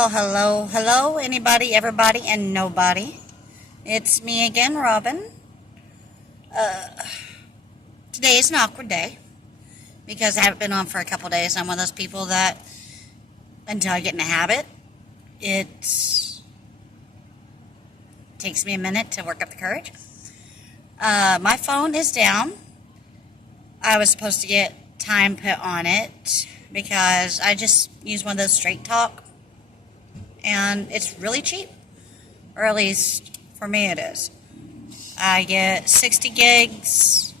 Well, hello, hello, anybody, everybody, and nobody. It's me again, Robin. Today is an awkward day because I haven't been on for a couple days. I'm one of those people that, until I get in the habit, it takes me a minute to work up the courage. My phone is down. I was supposed to get time put on it because I just use one of those straight talk, and it's really cheap, or at least for me it is. I get 60 gigs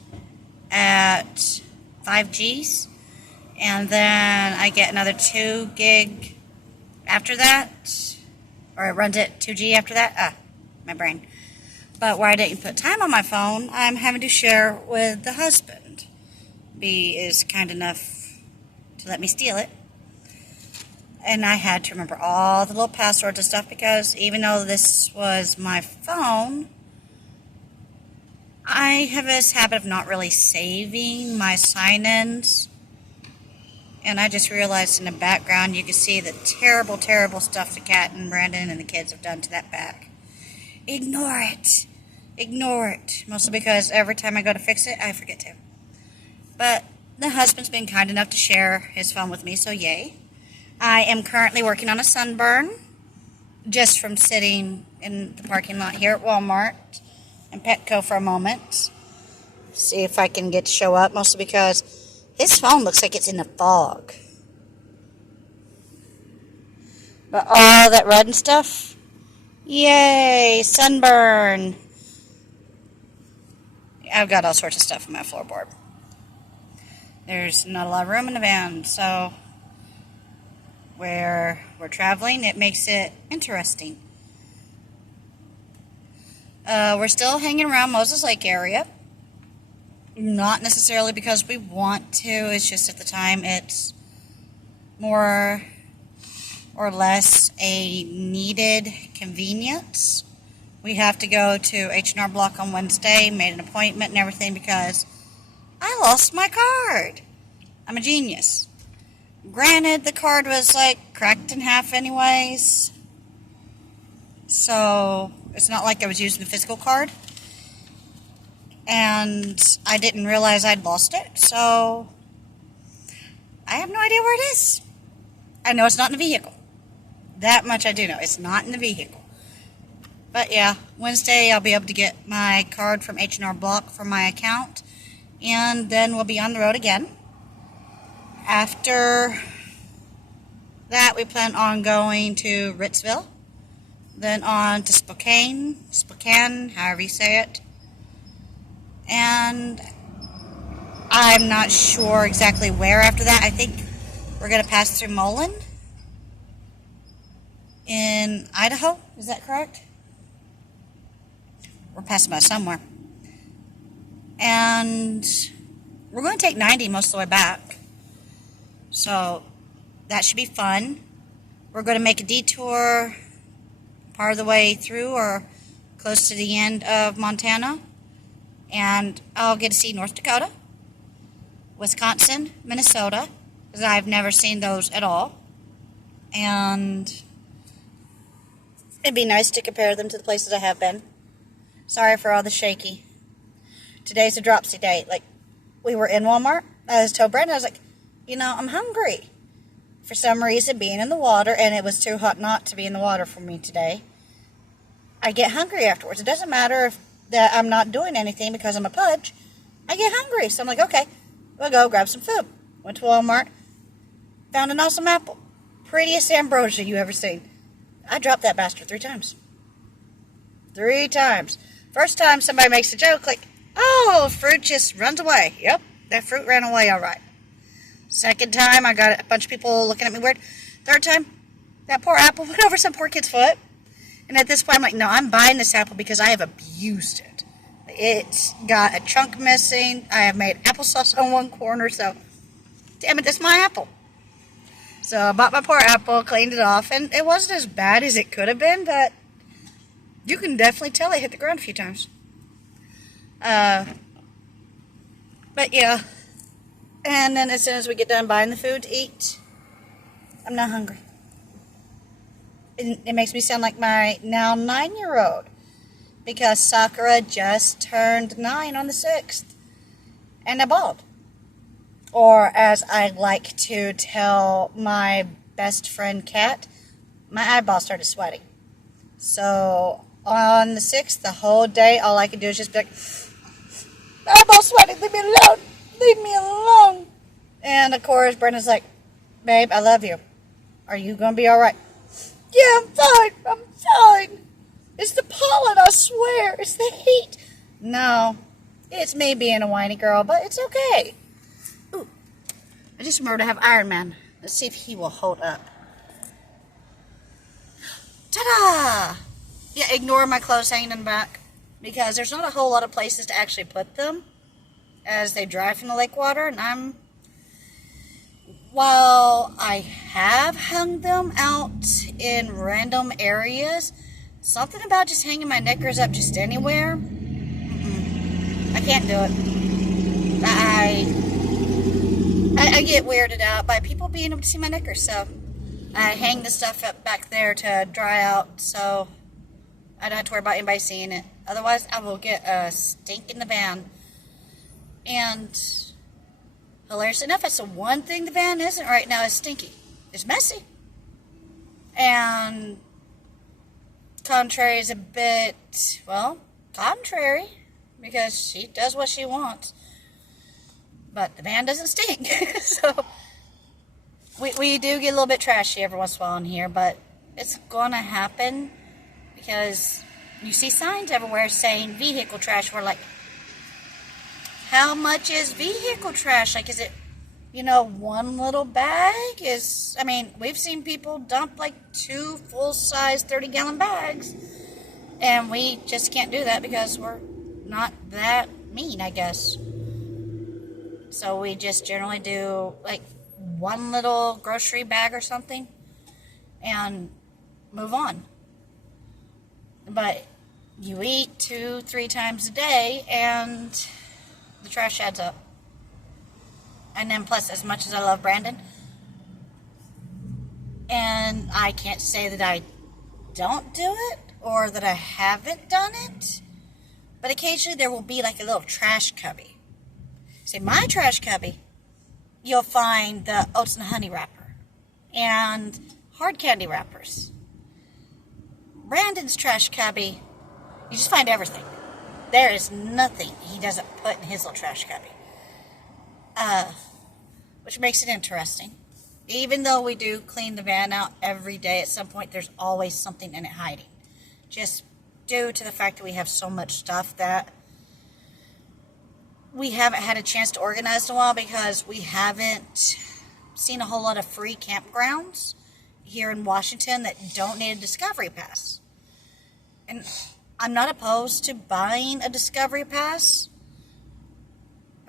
at 5Gs, and then I get another 2 gig after that, or it runs at 2G after that. My brain. But where I didn't put time on my phone, I'm having to share with the husband. B is kind enough to let me steal it. And I had to remember all the little passwords and stuff because even though this was my phone, I have this habit of not really saving my sign-ins. And I just realized in the background you can see the terrible, terrible stuff the cat and Brandon and the kids have done to that back. Ignore it. Ignore it. Mostly because every time I go to fix it, I forget to. But the husband's been kind enough to share his phone with me, so yay. I am currently working on a sunburn just from sitting in the parking lot here at Walmart and Petco for a moment. See if I can get to show up, mostly because his phone looks like it's in the fog. But all that red and stuff, yay, sunburn. I've got all sorts of stuff in my floorboard. There's not a lot of room in the van, so where we're traveling, it makes it interesting. We're still hanging around Moses Lake area. Not necessarily because we want to, it's just at the time it's more or less a needed convenience. We have to go to H&R Block on Wednesday, made an appointment and everything because I lost my card. I'm a genius. Granted, the card was like cracked in half anyways, so it's not like I was using the physical card. And I didn't realize I'd lost it, so I have no idea where it is. I know it's not in the vehicle. That much I do know. It's not in the vehicle. But yeah, Wednesday I'll be able to get my card from H&R Block for my account, and then we'll be on the road again. After that, we plan on going to Ritzville, then on to Spokane, however you say it. And I'm not sure exactly where after that. I think we're going to pass through Mullen in Idaho. Is that correct? We're passing by somewhere. And we're going to take 90 most of the way back. So that should be fun. We're going to make a detour part of the way through or close to the end of Montana. And I'll get to see North Dakota, Wisconsin, Minnesota, because I've never seen those at all. And it'd be nice to compare them to the places I have been. Sorry for all the shaky. Today's a dropsy day. Like, we were in Walmart. I was told Brandon, I was like, I'm hungry. For some reason, being in the water, and it was too hot not to be in the water for me today, I get hungry afterwards. It doesn't matter if that I'm not doing anything because I'm a pudge. I get hungry. So I'm like, okay, we'll go grab some food. Went to Walmart, found an awesome apple. Prettiest ambrosia you ever seen. I dropped that bastard 3 times. 3 times. First time somebody makes a joke like, oh, fruit just runs away. Yep, that fruit ran away all right. Second time, I got a bunch of people looking at me weird. Third time, that poor apple went over some poor kid's foot. And at this point, I'm like, no, I'm buying this apple because I have abused it. It's got a chunk missing. I have made applesauce on one corner, so damn it, that's my apple. So I bought my poor apple, cleaned it off, and it wasn't as bad as it could have been, but you can definitely tell it hit the ground a few times. But yeah. And then as soon as we get done buying the food to eat, I'm not hungry. it makes me sound like my now 9-year-old, because Sakura just turned 9 on the 6th, and I bawled. Or as I like to tell my best friend Kat, my eyeballs started sweating. So on the 6th, the whole day, all I could do is just be like, eyeball sweating, leave me alone, leave me alone. And of course, Brenda's like, babe, I love you. Are you going to be all right? Yeah, I'm fine. It's the pollen, I swear. It's the heat. No, it's me being a whiny girl, but it's okay. Ooh, I just remembered I have Iron Man. Let's see if he will hold up. Ta-da! Yeah, ignore my clothes hanging in the back, because there's not a whole lot of places to actually put them as they dry from the lake water, and while I have hung them out in random areas, something about just hanging my knickers up just anywhere, I can't do it. I get weirded out by people being able to see my knickers, so I hang the stuff up back there to dry out, so I don't have to worry about anybody seeing it. Otherwise, I will get a stink in the van. And hilarious enough, that's the one thing the van isn't right now, is stinky. It's messy. And Contrary is a bit, well, contrary, because she does what she wants. But the van doesn't stink. So we do get a little bit trashy every once in a while in here, but it's going to happen because you see signs everywhere saying vehicle trash. We're like, how much is vehicle trash? Like, is it, one little bag? We've seen people dump like 2 full-size 30-gallon bags, and we just can't do that because we're not that mean, I guess. So we just generally do like one little grocery bag or something and move on. But you eat 2-3 times a day and the trash adds up. And then plus, as much as I love Brandon, and I can't say that I don't do it or that I haven't done it, but occasionally there will be like a little trash cubby. See, my trash cubby, you'll find the oats and honey wrapper and hard candy wrappers. Brandon's trash cubby, you just find everything. There is nothing he doesn't put in his little trash cubby. Which makes it interesting. Even though we do clean the van out every day, at some point there's always something in it hiding. Just due to the fact that we have so much stuff that we haven't had a chance to organize in a while, because we haven't seen a whole lot of free campgrounds here in Washington that don't need a Discovery Pass. And I'm not opposed to buying a Discovery Pass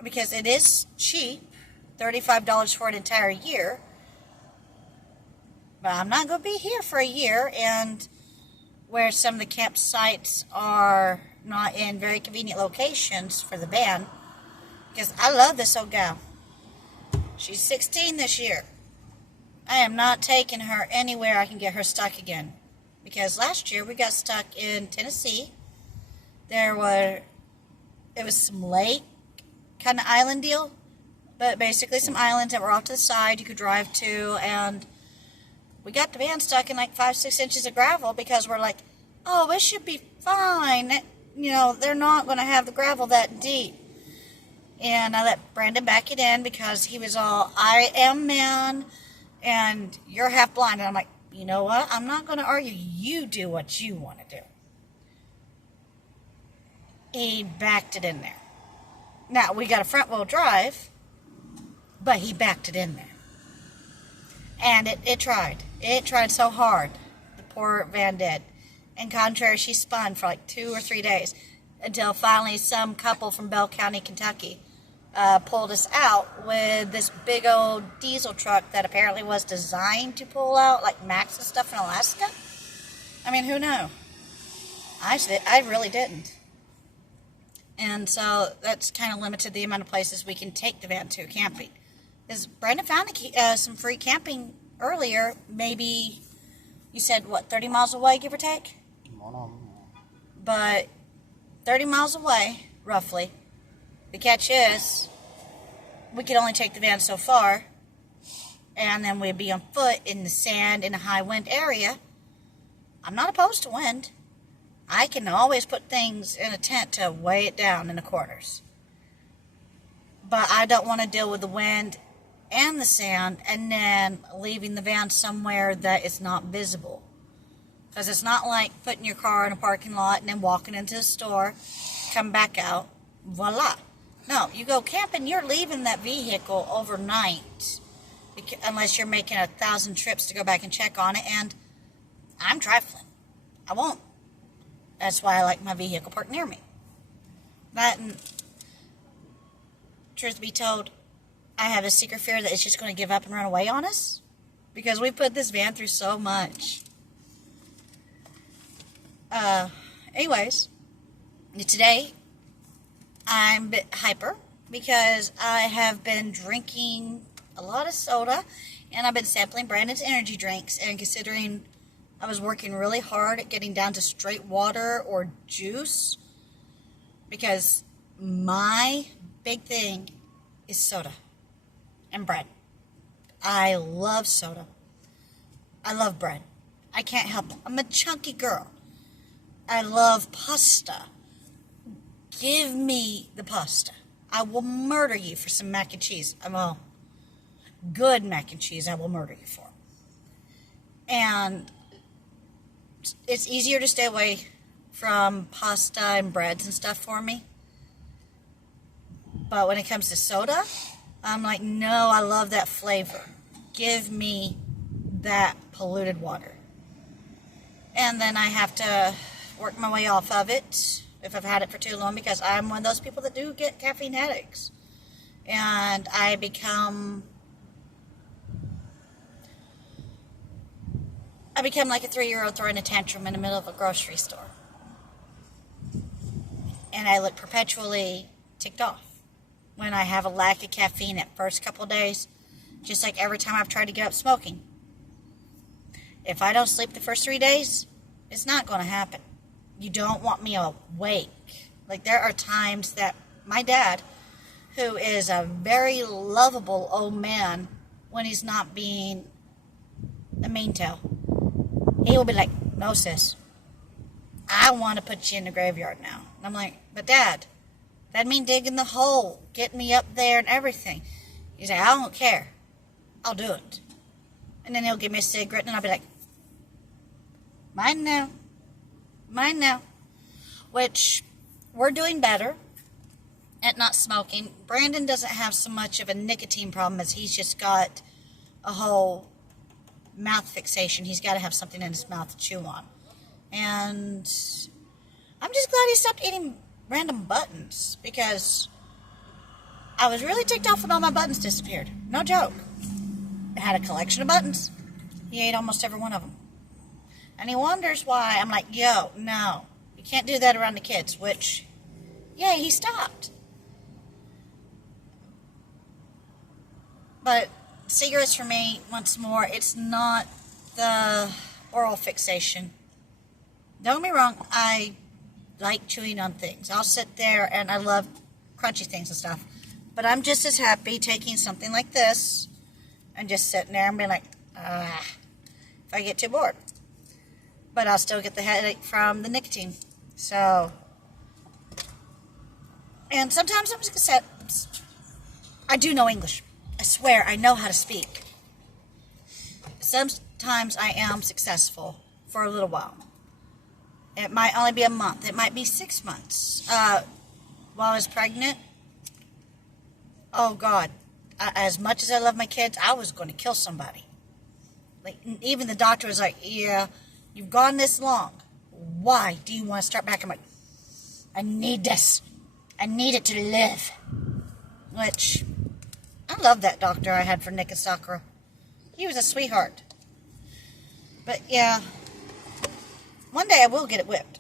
because it is cheap, $35 for an entire year. But I'm not going to be here for a year, and where some of the campsites are not in very convenient locations for the van, because I love this old gal. She's 16 this year. I am not taking her anywhere I can get her stuck again, because last year we got stuck in Tennessee. It was some lake kind of island deal, but basically some islands that were off to the side you could drive to, and we got the van stuck in like 5-6 inches of gravel because we're like, oh, it should be fine. They're not going to have the gravel that deep. And I let Brandon back it in because he was all, I am man, and you're half blind. And I'm like, you know what? I'm not going to argue. You do what you want to do. He backed it in there. Now, we got a front-wheel drive, but he backed it in there. And it tried. It tried so hard. The poor van did. And contrary, she spun for like 2 or 3 days until finally some couple from Bell County, Kentucky, pulled us out with this big old diesel truck that apparently was designed to pull out like Max and stuff in Alaska. Who knew? I really didn't. And so that's kind of limited the amount of places we can take the van to camping. Because Brandon found some free camping earlier, maybe You said, what, 30 miles away, give or take? But 30 miles away, roughly. The catch is, we could only take the van so far, and then we'd be on foot in the sand in a high wind area. I'm not opposed to wind. I can always put things in a tent to weigh it down in the corners. But I don't want to deal with the wind and the sand and then leaving the van somewhere that is not visible. Because it's not like putting your car in a parking lot and then walking into the store, come back out, voila. No, you go camping, you're leaving that vehicle overnight. Unless you're making 1,000 trips to go back and check on it, and I'm trifling. I won't. That's why I like my vehicle parked near me. That, and truth be told, I have a secret fear that it's just going to give up and run away on us. Because we put this van through so much. Anyways, today I'm a bit hyper because I have been drinking a lot of soda and I've been sampling Brandon's energy drinks, and considering I was working really hard at getting down to straight water or juice, because my big thing is soda and bread. I love soda. I love bread. I can't help it. I'm a chunky girl. I love pasta. Give me the pasta. I will murder you for some mac and cheese. Well, good mac and cheese I will murder you for. And it's easier to stay away from pasta and breads and stuff for me. But when it comes to soda, I'm like, no, I love that flavor. Give me that polluted water. And then I have to work my way off of it if I've had it for too long, because I'm one of those people that do get caffeine headaches. And I become like a 3-year-old throwing a tantrum in the middle of a grocery store. And I look perpetually ticked off when I have a lack of caffeine at first couple days, just like every time I've tried to get up smoking. If I don't sleep the first 3 days, it's not going to happen. You don't want me awake. Like, there are times that my dad, who is a very lovable old man when he's not being a mean tail, he will be like, no, sis, I want to put you in the graveyard now. And I'm like, but Dad, that'd mean digging the hole, getting me up there and everything. He's like, I don't care. I'll do it. And then he'll give me a cigarette, and I'll be like, mine now. Mine now. Which, we're doing better at not smoking. Brandon doesn't have so much of a nicotine problem, as he's just got a whole mouth fixation. He's got to have something in his mouth to chew on. And I'm just glad he stopped eating random buttons, because I was really ticked off when all my buttons disappeared. No joke. I had a collection of buttons. He ate almost every one of them. And he wonders why. I'm like, yo, no. You can't do that around the kids, which, yeah, he stopped. But cigarettes for me, once more, it's not the oral fixation. Don't get me wrong, I like chewing on things. I'll sit there and I love crunchy things and stuff. But I'm just as happy taking something like this and just sitting there and being like, if I get too bored. But I'll still get the headache from the nicotine. So, and sometimes I'm just going to say, I do know English. I swear, I know how to speak. Sometimes I am successful for a little while. It might only be a month. It might be 6 months. While I was pregnant, oh God, as much as I love my kids, I was going to kill somebody. Like, even the doctor was like, yeah, you've gone this long. Why do you want to start back? I'm like, I need this. I need it to live. Which, I love that doctor I had for Nick and Sakura. He was a sweetheart. But yeah, one day I will get it whipped.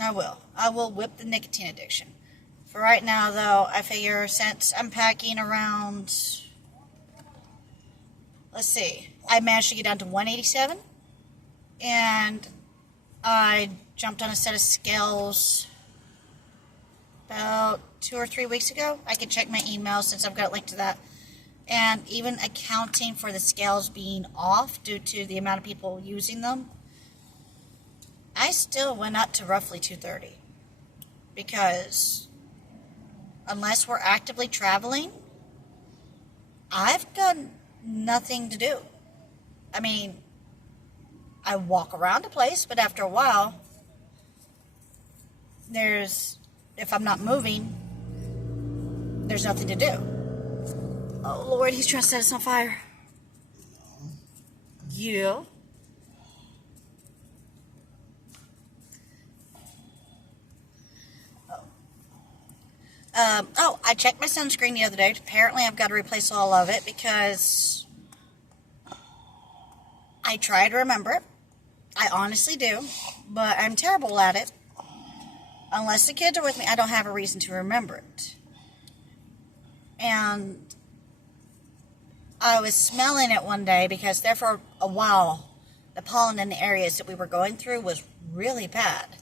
I will. I will whip the nicotine addiction. For right now, though, I figure since I'm packing around, let's see, I managed to get down to 187. and I jumped on a set of scales about 2 or 3 weeks ago. I can check my email since I've got a link to that. And even accounting for the scales being off due to the amount of people using them, I still went up to roughly 230. Because unless we're actively traveling, I've got nothing to do. I mean, I walk around a place, but after a while, if I'm not moving, there's nothing to do. Oh, Lord, he's trying to set us on fire. Yeah. I checked my sunscreen the other day. Apparently, I've got to replace all of it because I try to remember it. I honestly do, but I'm terrible at it. Unless the kids are with me, I don't have a reason to remember it. And I was smelling it one day because there for a while, the pollen in the areas that we were going through was really bad.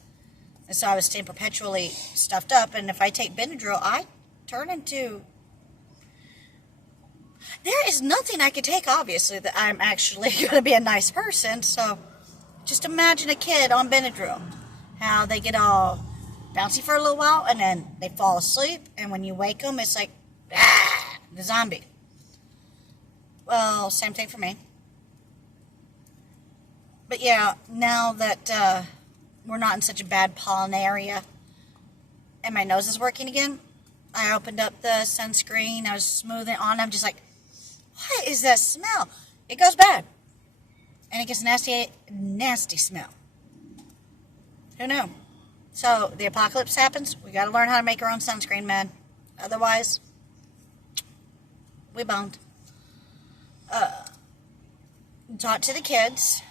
And so I was staying perpetually stuffed up. And if I take Benadryl, I turn into... There is nothing I could take, obviously, that I'm actually going to be a nice person. So just imagine a kid on Benadryl. How they get all bouncy for a little while and then they fall asleep. And when you wake them, it's like, the zombie. Well, same thing for me. But yeah, now that we're not in such a bad pollen area and my nose is working again, I opened up the sunscreen, I was smoothing it on, I'm just like, what is that smell? It goes bad. And it gets nasty smell. Who knew? So, the apocalypse happens, we gotta learn how to make our own sunscreen, man. Otherwise, we boned. Talk to the kids.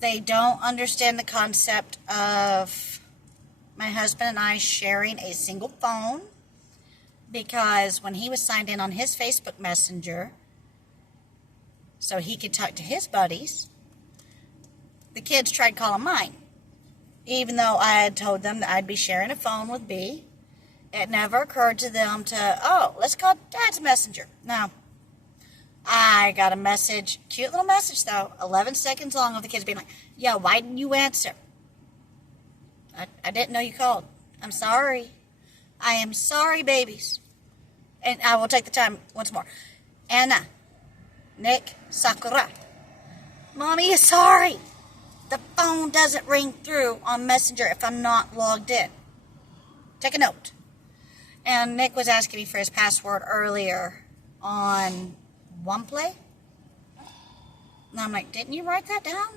They don't understand the concept of my husband and I sharing a single phone, because when he was signed in on his Facebook Messenger so he could talk to his buddies, the kids tried calling mine. Even though I had told them that I'd be sharing a phone with B, it never occurred to them to, let's call Dad's Messenger. No. I got a message, cute little message though, 11 seconds long, of the kids being like, yo, why didn't you answer? I didn't know you called. I'm sorry. I am sorry, babies. And I will take the time once more. Anna, Nick, Sakura. Mommy is sorry. The phone doesn't ring through on Messenger if I'm not logged in. Take a note. And Nick was asking me for his password earlier on OnePlay. And I'm like, didn't you write that down?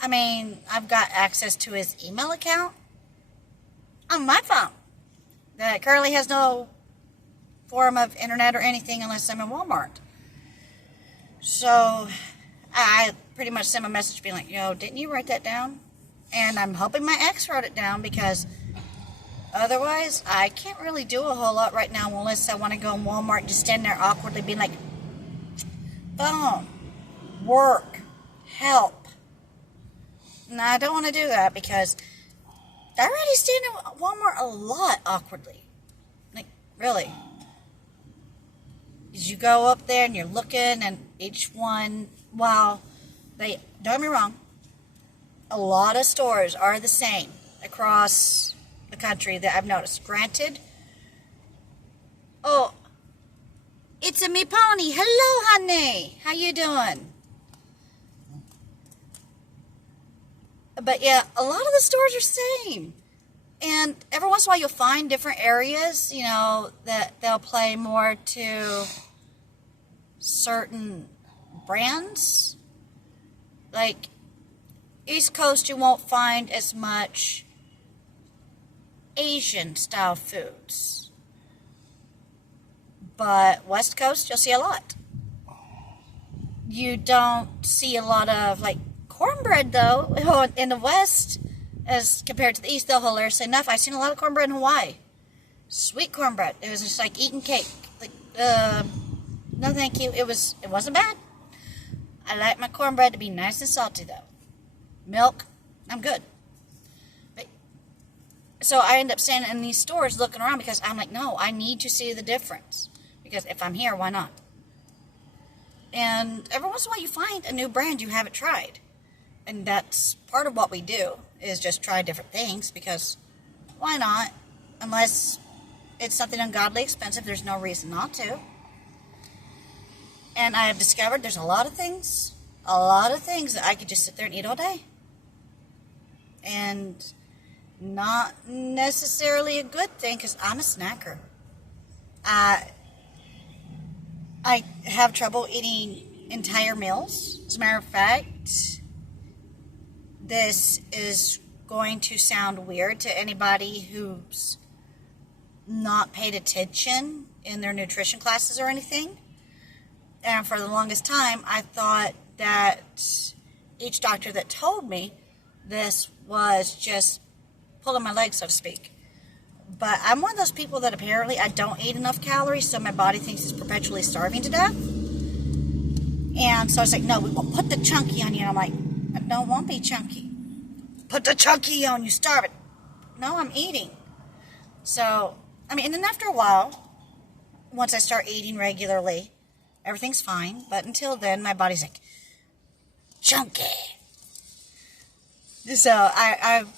I mean, I've got access to his email account on my phone that currently has no form of internet or anything unless I'm in Walmart. So I pretty much sent him a message being like, yo, didn't you write that down? And I'm hoping my ex wrote it down, because otherwise I can't really do a whole lot right now unless I want to go in Walmart and just stand there awkwardly being like, phone, work, help. And I don't want to do that because I already stand in Walmart a lot awkwardly. Like, really. As you go up there and you're looking, and each one, don't get me wrong, a lot of stores are the same across the country that I've noticed. Granted, it's a me pony. Hello, honey. How you doing? But yeah, a lot of the stores are the same. And every once in a while you'll find different areas, that they'll play more to certain brands. Like, East Coast, you won't find as much Asian style foods. But West Coast, you'll see a lot. You don't see a lot of, like, cornbread, though, in the West as compared to the East, though, hilariously enough. I've seen a lot of cornbread in Hawaii. Sweet cornbread. It was just like eating cake. Like, no thank you. It wasn't bad. I like my cornbread to be nice and salty, though. milk, I'm good. But, so I end up standing in these stores looking around because I'm like, no, I need to see the difference. Because if I'm here, why not? And every once in a while you find a new brand you haven't tried. And that's part of what we do, is just try different things, because why not? Unless it's something ungodly expensive, there's no reason not to. And I have discovered there's a lot of things that I could just sit there and eat all day. And not necessarily a good thing, because I'm a snacker. I have trouble eating entire meals. As a matter of fact, this is going to sound weird to anybody who's not paid attention in their nutrition classes or anything. And for the longest time, I thought that each doctor that told me this was just pulling my leg, so to speak. But I'm one of those people that apparently I don't eat enough calories, so my body thinks it's perpetually starving to death. And so it's like, no, we will put the chunky on you. And I'm like, I don't want to be chunky. Put the chunky on you, starve it. No, I'm eating. So, I mean, and then after a while, once I start eating regularly, everything's fine. But until then, my body's like, chunky. So I've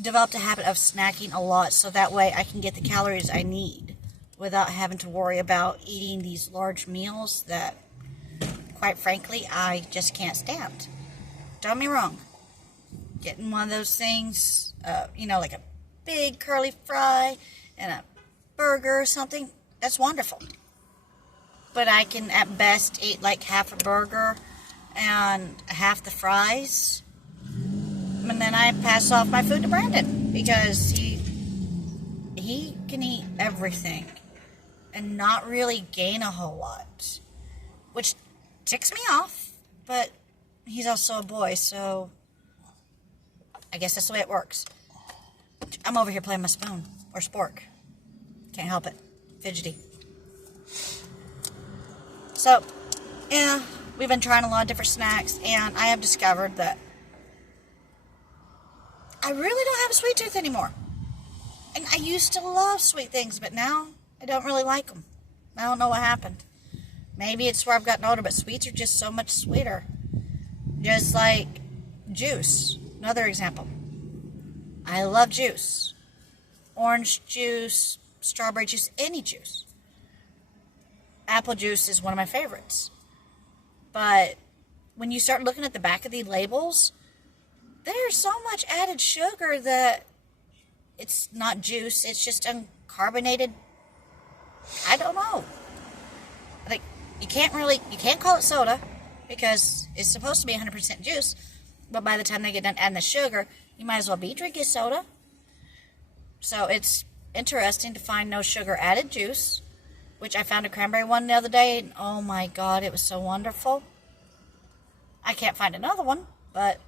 developed a habit of snacking a lot, so that way I can get the calories I need without having to worry about eating these large meals that, quite frankly, I just can't stand. Don't get me wrong. Getting one of those things, like a big curly fry and a burger or something, that's wonderful. But I can at best eat like half a burger and half the fries. And then I pass off my food to Brandon, because he can eat everything and not really gain a whole lot, which ticks me off. But he's also a boy, so I guess that's the way it works. I'm over here playing my spoon or spork. Can't help it. Fidgety. So, yeah, we've been trying a lot of different snacks, and I have discovered that I really don't have a sweet tooth anymore. And I used to love sweet things, but now I don't really like them. I don't know what happened. Maybe it's where I've gotten older, but sweets are just so much sweeter. Just like juice. Another example. I love juice. Orange juice, strawberry juice, any juice. Apple juice is one of my favorites. But when you start looking at the back of the labels, there's so much added sugar that it's not juice, it's just uncarbonated. I don't know. Like, you can't call it soda, because it's supposed to be 100% juice, but by the time they get done adding the sugar, you might as well be drinking soda. So it's interesting to find no sugar added juice, which I found a cranberry one the other day, and oh my god, it was so wonderful. I can't find another one, but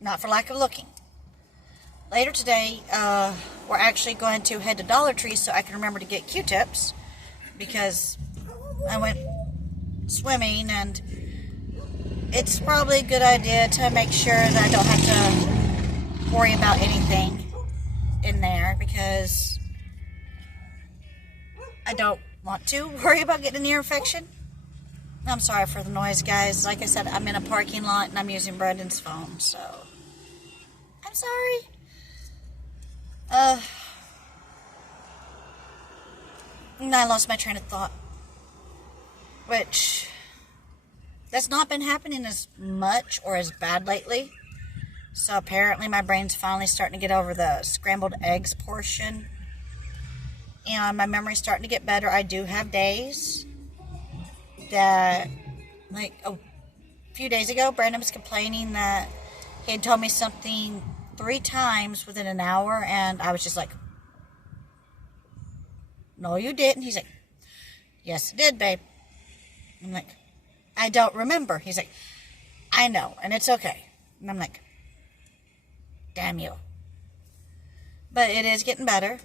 not for lack of looking. Later today, we're actually going to head to Dollar Tree so I can remember to get Q-tips, because I went swimming, and it's probably a good idea to make sure that I don't have to worry about anything in there, because I don't want to worry about getting an ear infection. I'm sorry for the noise, guys. Like I said, I'm in a parking lot and I'm using Brendan's phone, so I'm sorry. And I lost my train of thought, which that's not been happening as much or as bad lately. So apparently my brain's finally starting to get over the scrambled eggs portion, and my memory's starting to get better. I do have days that, like a few days ago, Brandon was complaining that he had told me something 3 times within an hour, and I was just like, no, you didn't. He's like, yes, I did, babe. I'm like, I don't remember. He's like, I know, and it's okay. And I'm like, damn you. But it is getting better.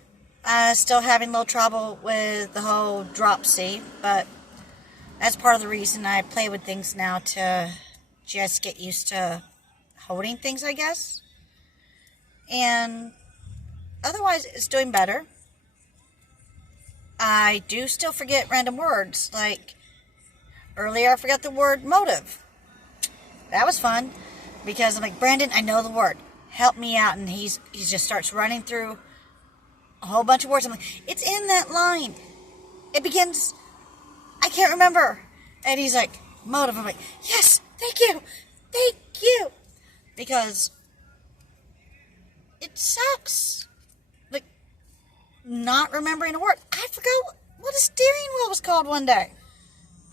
Still having a little trouble with the whole dropsy, but that's part of the reason I play with things now, to just get used to holding things, I guess. And otherwise, it's doing better. I do still forget random words. Like, earlier I forgot the word motive. That was fun. Because I'm like, Brandon, I know the word. Help me out. And he just starts running through a whole bunch of words. I'm like, it's in that line. It begins, I can't remember. And he's like, motive. I'm like, yes, thank you. Thank you. Because it sucks. Like, not remembering a word. I forgot what a steering wheel was called one day.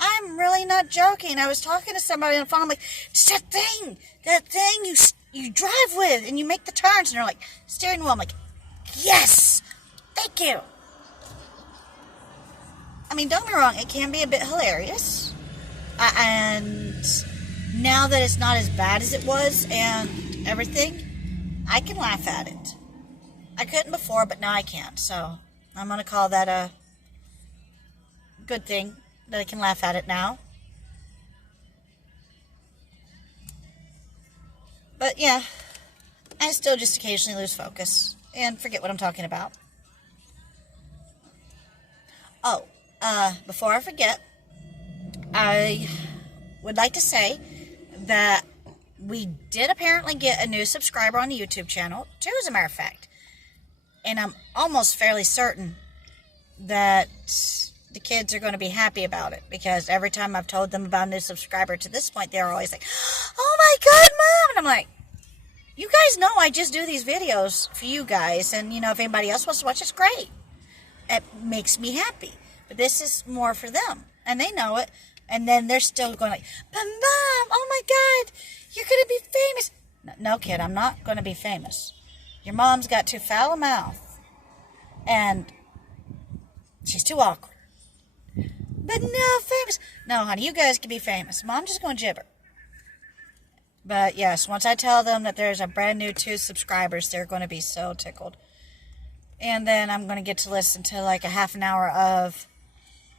I'm really not joking. I was talking to somebody on the phone. I'm like, it's that thing you drive with and you make the turns. And they're like, steering wheel. I'm like, yes, thank you. I mean, don't get me wrong. It can be a bit hilarious. And now that it's not as bad as it was and everything, I can laugh at it. I couldn't before, but now I can't. So I'm going to call that a good thing that I can laugh at it now. But yeah, I still just occasionally lose focus and forget what I'm talking about. Oh, before I forget, I would like to say that we did apparently get a new subscriber on the YouTube channel, 2 as a matter of fact. And I'm almost fairly certain that the kids are going to be happy about it, because every time I've told them about a new subscriber to this point, they're always like, oh my God, Mom! And I'm like, you guys know I just do these videos for you guys, and you know, if anybody else wants to watch, it's great. It makes me happy. But this is more for them, and they know it. And then they're still going like, but Mom, oh my God, you're going to be famous. No, kid, I'm not going to be famous. Your mom's got too foul a mouth, and she's too awkward. But no, famous. No, honey, you guys can be famous. Mom's just going to gibber. But yes, once I tell them that there's a brand new 2 subscribers, they're going to be so tickled. And then I'm going to get to listen to like a half an hour of,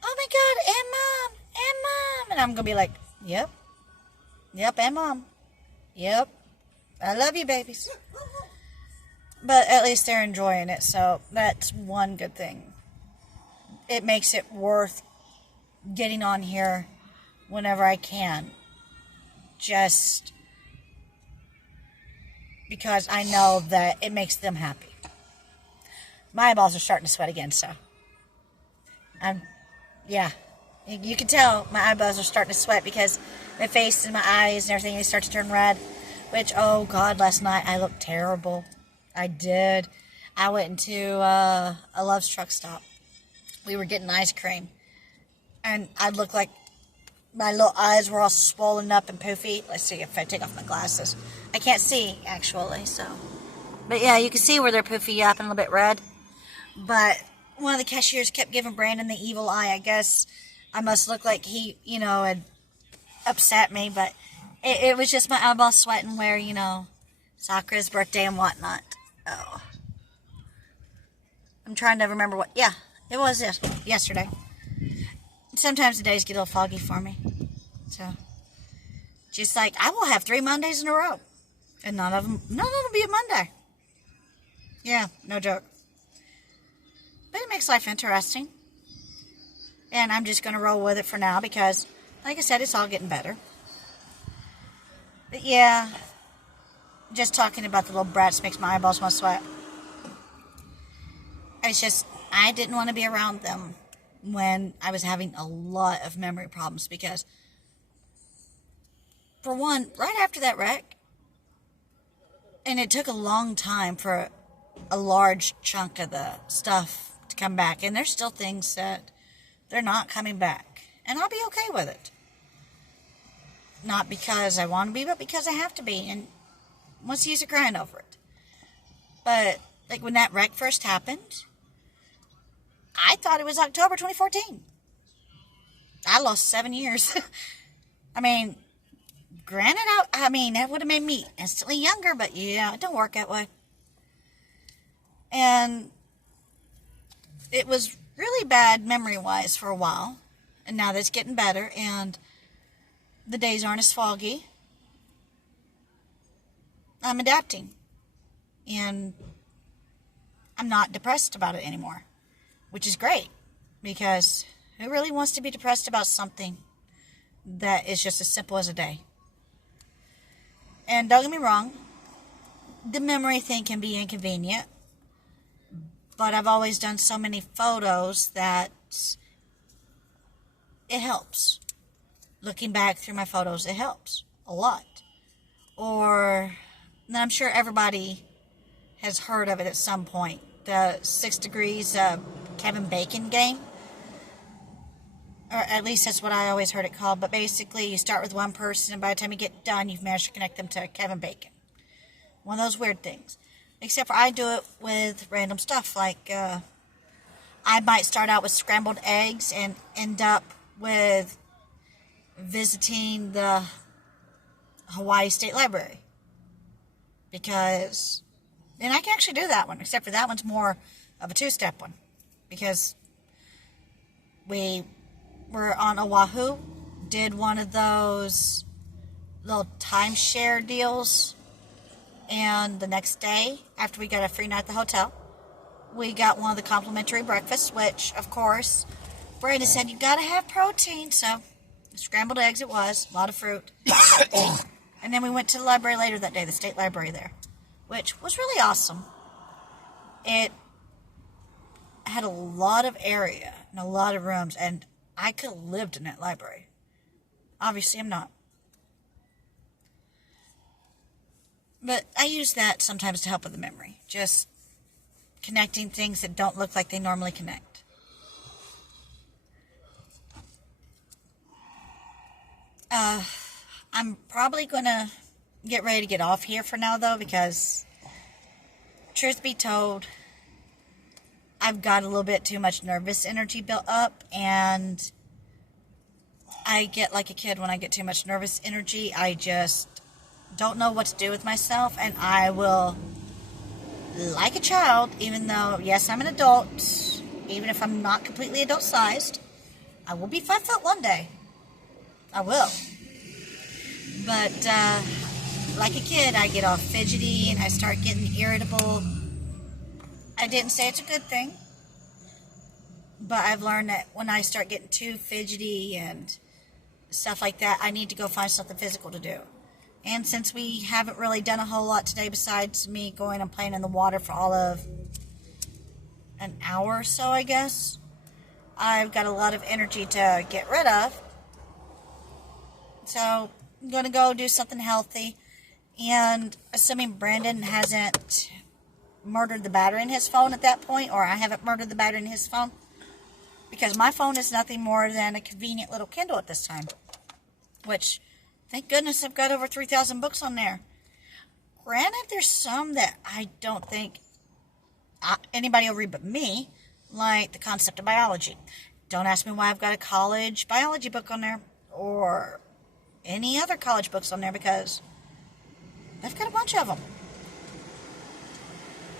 oh my God, and Mom, and Mom. And I'm going to be like, yep, and Mom. Yep, I love you, babies. But at least they're enjoying it, so that's one good thing. It makes it worth getting on here whenever I can. Just because I know that it makes them happy. My eyeballs are starting to sweat again, so yeah. You can tell my eyeballs are starting to sweat because my face and my eyes and everything, they start to turn red. Which, oh God, last night I looked terrible. I did. I went into a Love's truck stop. We were getting ice cream. And I looked like my little eyes were all swollen up and poofy. Let's see if I take off my glasses. I can't see, actually, so. But yeah, you can see where they're poofy up and a little bit red. But one of the cashiers kept giving Brandon the evil eye. I guess I must look like he, had upset me. But it was just my eyeballs sweating where, Sakura's birthday and whatnot. Oh. I'm trying to remember what. Yeah, it was yesterday. Sometimes the days get a little foggy for me. So, just like, I will have 3 Mondays in a row. And none of them will be a Monday. Yeah, no joke. But it makes life interesting. And I'm just going to roll with it for now because, like I said, it's all getting better. But yeah, just talking about the little brats makes my eyeballs want to sweat. It's just, I didn't want to be around them when I was having a lot of memory problems because, for one, right after that wreck, and it took a long time for a large chunk of the stuff to come back, and there's still things that they're not coming back, and I'll be okay with it. Not because I want to be, but because I have to be, and what's the use of crying over it? But, like, when that wreck first happened, I thought it was October 2014. I lost 7 years. I mean, granted, that would have made me instantly younger, but yeah, it don't work that way. And it was really bad memory-wise for a while, and now that's getting better, and the days aren't as foggy. I'm adapting. And I'm not depressed about it anymore, which is great, because who really wants to be depressed about something that is just as simple as a day? And don't get me wrong, the memory thing can be inconvenient, but I've always done so many photos that it helps. Looking back through my photos, it helps a lot. Or, and I'm sure everybody has heard of it at some point, the 6 Degrees Kevin Bacon game. Or at least that's what I always heard it called. But basically, you start with one person, and by the time you get done, you've managed to connect them to Kevin Bacon. One of those weird things. Except for I do it with random stuff. Like, I might start out with scrambled eggs and end up with visiting the Hawaii State Library. Because, and I can actually do that one, except for that one's more of a two-step one. Because we were on Oahu, did one of those little timeshare deals, and the next day, after we got a free night at the hotel, we got one of the complimentary breakfasts, which, of course, Brandon said, you gotta have protein, so scrambled eggs it was, a lot of fruit. And then we went to the library later that day, the state library there, which was really awesome. It had a lot of area and a lot of rooms, and I could have lived in that library. Obviously, I'm not. But I use that sometimes to help with the memory. Just connecting things that don't look like they normally connect. I'm probably going to get ready to get off here for now, though, because truth be told, I've got a little bit too much nervous energy built up, and I get like a kid when I get too much nervous energy. I just don't know what to do with myself, and I will, like a child, even though, yes, I'm an adult, even if I'm not completely adult-sized, I will be 5 foot one day. I will. But, like a kid, I get all fidgety, and I start getting irritable. I didn't say it's a good thing, but I've learned that when I start getting too fidgety and stuff like that, I need to go find something physical to do. And since we haven't really done a whole lot today besides me going and playing in the water for all of an hour or so, I guess, I've got a lot of energy to get rid of. So I'm going to go do something healthy. And assuming Brandon hasn't murdered the battery in his phone at that point, or I haven't murdered the battery in his phone, because my phone is nothing more than a convenient little Kindle at this time, which, thank goodness, I've got over 3,000 books on there. Granted, there's some that I don't think anybody will read but me, like The Concept of Biology. Don't ask me why I've got a college biology book on there, or any other college books on there, because I've got a bunch of them.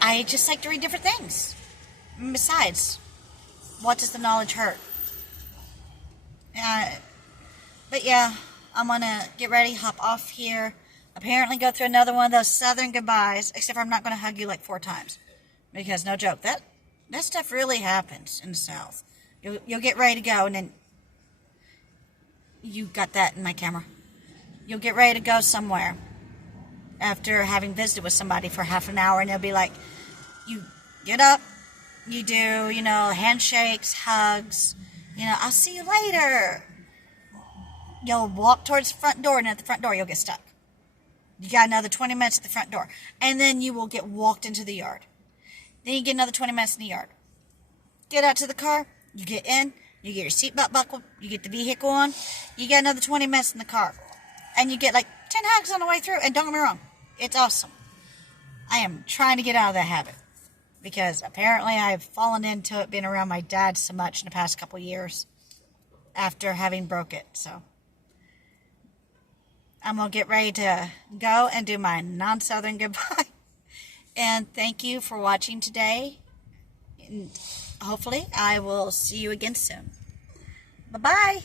I just like to read different things. Besides, what does the knowledge hurt? But yeah, I'm going to get ready, hop off here, apparently go through another one of those southern goodbyes, except for I'm not going to hug you like 4 times. Because, no joke, that stuff really happens in the South. You'll get ready to go, and then you got that in my camera. You'll get ready to go somewhere after having visited with somebody for half an hour, and they'll be like, you get up, you do, handshakes, hugs, I'll see you later. You'll walk towards the front door, and at the front door, you'll get stuck. You got another 20 minutes at the front door, and then you will get walked into the yard. Then you get another 20 minutes in the yard. Get out to the car, you get in, you get your seatbelt buckled, you get the vehicle on, you get another 20 minutes in the car. And you get like 10 hugs on the way through, and don't get me wrong, it's awesome. I am trying to get out of that habit, because apparently I've fallen into it being around my dad so much in the past couple years after having broke it. So I'm going to get ready to go and do my non-southern goodbye. And thank you for watching today. And hopefully I will see you again soon. Bye-bye.